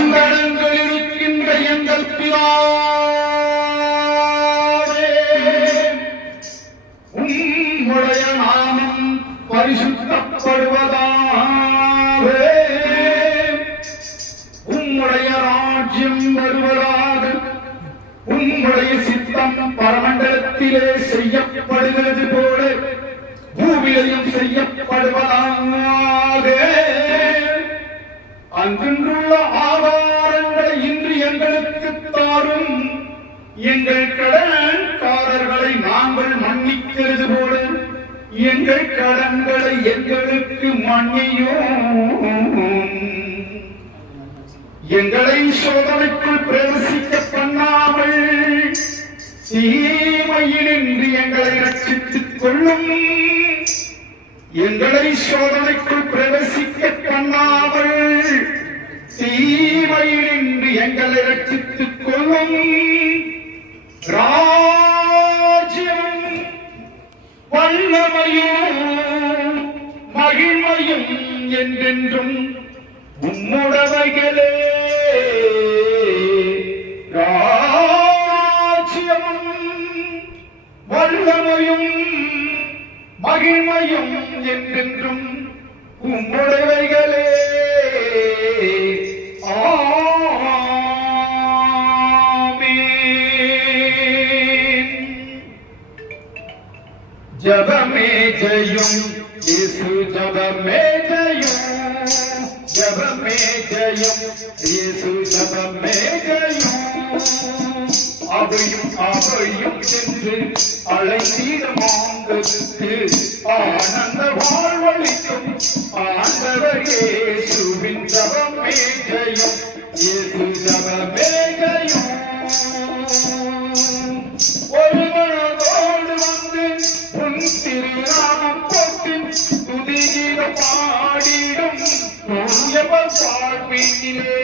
அந்தரங்கள் இருக்கின்ற எங்கள் பிதாவே, உம்முடைய நாமம் பரிசுத்தப்படுவதாக, உம்முடைய ராஜ்யம் வருவதாக, உம்முடைய சித்தம் பரமண்டலத்திலே செய்யப்படுகிறது போல பூமியிலும் செய்யப்படுவதாக. அன்றுள்ள ஆதாரங்களை இன்று எங்களுக்கு தாரும். எங்கள் கடன்காரர்களை நாங்கள் மன்னிக்கிறது போல எங்கள் கடன்களை எங்களுக்கு மன்னியும். எங்களை சோதனைக்குள் பிரவேசிக்க பண்ணாமல் தீமையினின்று எங்களை ரட்சித்துக் கொள்ளும். எங்களை சோதனைக்குள் பிரவேசிக்க பண்ணாமல் தீமையினின்று எங்களை ரட்சித்துக் கொள்ளும். ராஜ்யம் வல்லமையும் மகிமையும் என்றென்றும் உம்முடையவைகளே. ராஜ்யம் வல்லமையும் மகிமையும் என்றென்றும் உம்முடையவைகளே. ஆமென். ஜபமே ஜெயம் இயேசு, ஜபமே ஜெயம், ஜபமே ஜெயம் இயேசு, ஜபமே ஜெயம். அவையும் அவையும் சென்று அழைத்தீர மாந்தருக்கு ஆனந்த வாழ்வளிக்கும் ஆண்டவர் இயேசுவின் ஜபமே ஜெயம், இயேசு ஜபமே ஜெயம். ஒரு மனதோடு வந்து உன் திருநாமம் போட்டு துதிகிற பாடிடும் தூயவர் வாழ்வினிலே.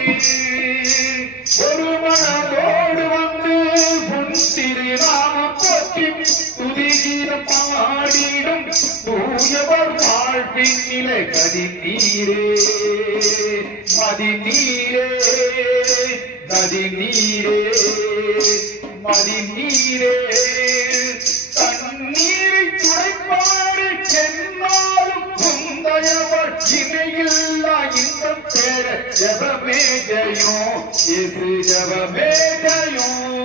ஒரு மனதோடு வந்து உன் திருநாமம் போட்டு துதிகிற பாடிடும் தூயவர் வாழ்வினிலே. கதி நீரே மதி நீரே, கதி நீரே மதி நீரே. தண்ணீரை துடைப்பாரு சென்னாலும் குந்தையவர் இணையில்லா இன்பம் பெற ஜபமே ஜெயம், இயேசு ஜபமே ஜெயம்.